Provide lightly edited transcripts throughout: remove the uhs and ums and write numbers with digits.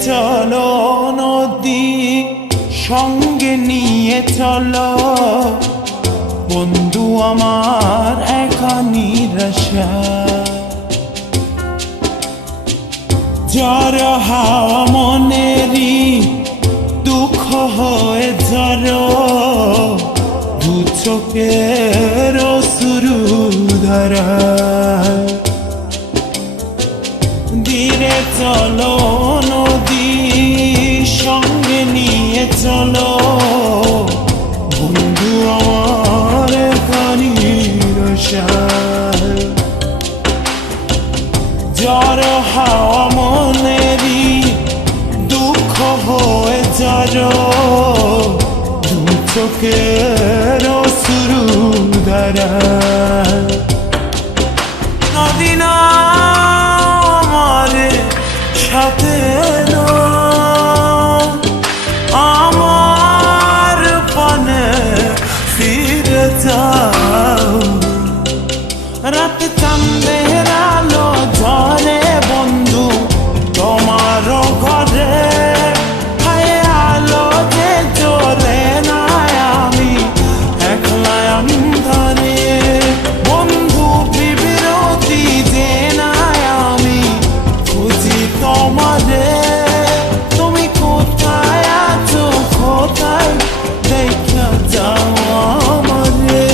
চলো নদী সঙ্গে নিয়ে চলো বন্ধু আমার একা নিরাশা ঝড় হাওয়া মনেরই দুঃখ হয়ে ঝড় দু চোখের অশ্রু ধারা ধীরে চলো নদী সঙ্গে নিয়ে চলো বন্ধু আমার একা নিরাশা ঝড় হাওয়া মনেরই দুঃখ হয়ে ঝড় দু চোখের অশ্রু ধারা নদী না আমার সাথে আমার পানে ফিরে যাও রাতে চাঁদের আলো ঝরে বন্ধু তোমার ঘরে হায় আলো যে জ্বলে না আমি একলা অন্ধকারে বন্ধু বিরতি যে না আমি খুঁজি তোমারে তুমি কোথায় আছো কোথায় দেখা যাও আমারে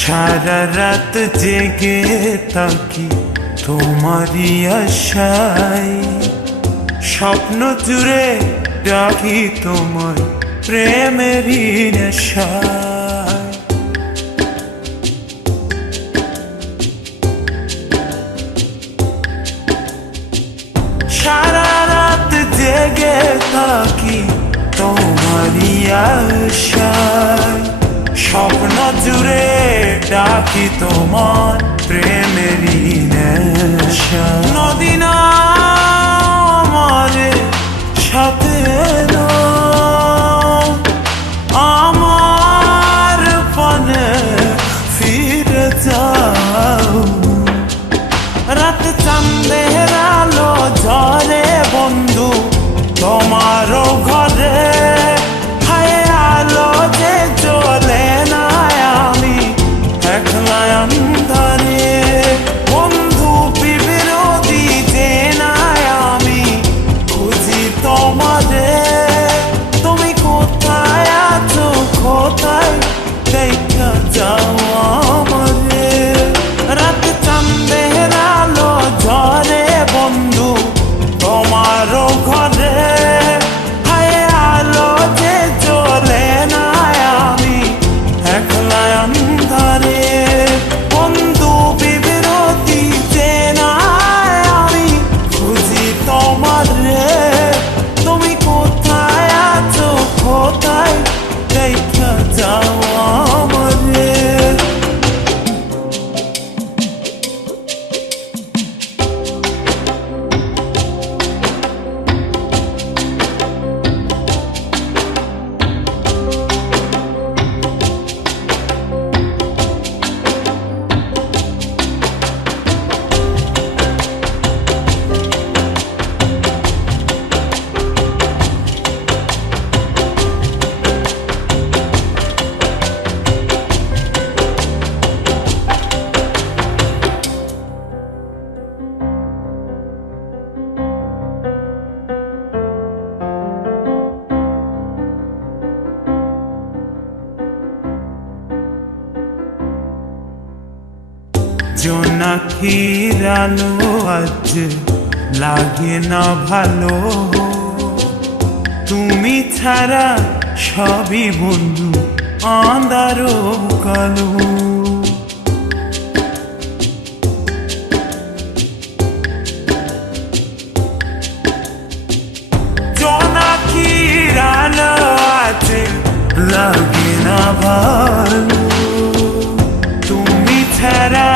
সারা রাত জেগে থাকি তোমারই আশায় স্বপ্ন জুড়ে ডাকি তোমার প্রেমেরই নেশায় সারা রাত জেগে থাকি তোমারই আশায় স্বপ্ন জুড়ে ডাকি তোমার প্রেমেরই নেশা নদী না আমার সাথে আমার পানে ফিরে যাও রাতে চাঁদের আলো ঝরে বন্ধু তোমার ঘরে হায় আলো যে জ্বলে না আমি একলা অন্ধকারে বন্ধু বিরতি যে না আমি খুঁজি তোমারে তুমি কোথায় আছো কোথায় দেখা যাও আমারে রাতে চাঁদের আলো ঝরে বন্ধু তোমার ঘরে হায় আলো যে জ্বলে না আমি একলা অন্ধকারে বন্ধু বিরতি যে না আমি খুঁজি তোমারে তুমি কোথায় আছো কোথায় দেখা যাও আমারে জোনাকির আলো আজ লাগে না ভালো, তুমি ছাড়া সবই বন্ধু আঁধার কালো। জোনাকির আলো আছে লাগে না ভালো, তুমি ছাড়া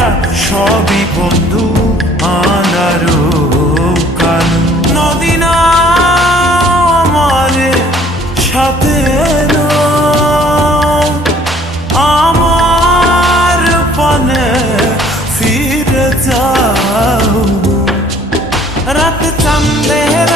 সবই বন্ধু আঁধার কালো। নদী না আমার সাথে আমার পানে ফিরে যাও, রাত চাঁদের